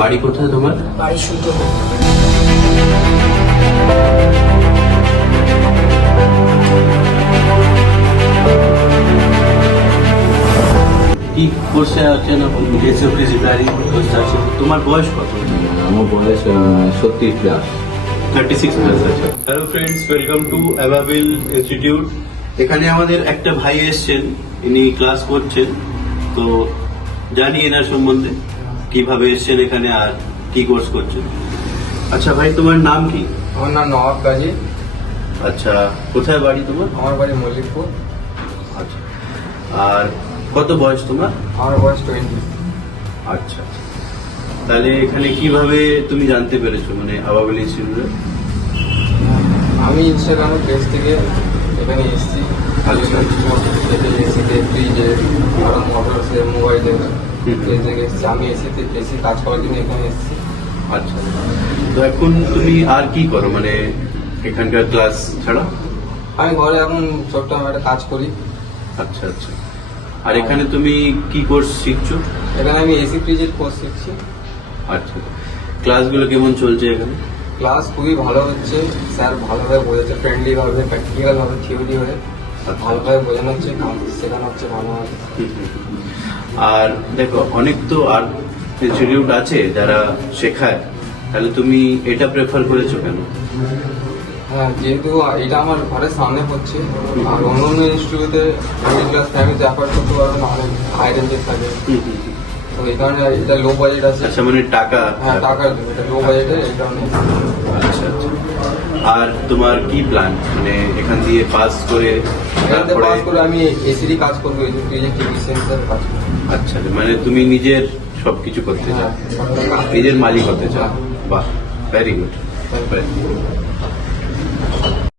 বাড়ি কোথায় তোমার? বাড়ি শুধু কি কোর্সে আছেন? এসএফ রিপেয়ারিং কোর্সে আছেন। তোমার বয়স কত? আমার বয়স 36 প্লাস। 36 প্লাস আছে। হ্যালো ফ্রেন্ডস, ওয়েলকাম টু অ্যাভাবিল ইনস্টিটিউট। এখানে আমাদের একটা ভাই এসেছেন, ইনি ক্লাস করছেন। তো জানি এনার সম্বন্ধে, কিভাবে এসেছেন এখানে আর কি কোর্স করছেন। আচ্ছা ভাই, তোমার নাম কি? আমার নাম নবাব গাজী। আচ্ছা, কোথায় বাড়ি তোমার? আমার বাড়ি মল্লিকপুর। আচ্ছা, আর কত বয়স তোমার? আমার বয়স 20। আচ্ছা, তাহলে এখানে কিভাবে তুমি জানতে পেরেছো মানে অ্যাভাবিল ইনস্টিটিউটে? আমি ইনস্টাগ্রামের পেজ থেকে এখানে এসেছি। আচ্ছা। এসিতে ফ্রিজে আরো মোটরসে মোবাইলে হুম। পেজ থেকে এসেছি। আমি এসি কাজ করার জন্য এখানে এসেছি। আচ্ছা, তো এখন তুমি আর কি করো মানে এখানকার ক্লাস ছাড়া? আমি ঘরে এখন ছোট্ট আমি একটা কাজ করি। আচ্ছা আচ্ছা, আর এখানে তুমি কি কোর্স শিখছো? এখানে আমি এসি ফ্রিজের কোর্স শিখছি। আচ্ছা, ক্লাসগুলো কেমন চলছে এখানে? ক্লাস খুবই ভালো হচ্ছে। স্যার ভালোভাবে বোঝাচ্ছে, ফ্রেন্ডলি ভাবে, প্র্যাকটিক্যাল ভাবে, থিওরি হয়ে ভালোভাবে বোঝানো হচ্ছে, কাজ শেখানো হচ্ছে ভালোভাবে। আর দেখো, অনেক তো আর ইনস্টিটিউট আছে যারা শেখায়, তাহলে তুমি এটা প্রেফার করেছো কেন? হ্যাঁ, যেহেতু এটা আমার ঘরের সামনে হচ্ছে, আর অন্য অন্য ইনস্টিটিউটে মিডল ক্লাস ফ্যামিলি অ্যাফোর্ড করতে পারবে না, অনেক হাই রেঞ্জের থাকে। তো এই কারণে এটা লো বাজেট আছে। আচ্ছা, মানে টাকা। হ্যাঁ, টাকার এটা লো বাজেটে, এই কারণে। আচ্ছা আচ্ছা, আর তোমার কি প্ল্যান মানে এখান দিয়ে পাস করে এখানে তারপরে? পাস করে আমি এসিরই কাজ করবো, এই ফ্রিজে টিভি সেন্সার কাজ করবো। আচ্ছা, মানে তুমি নিজের সবকিছু করতে চাও, হ্যাঁ, নিজের মালিক হতে চাও? হ্যাঁ। বাহ, ভেরি গুড।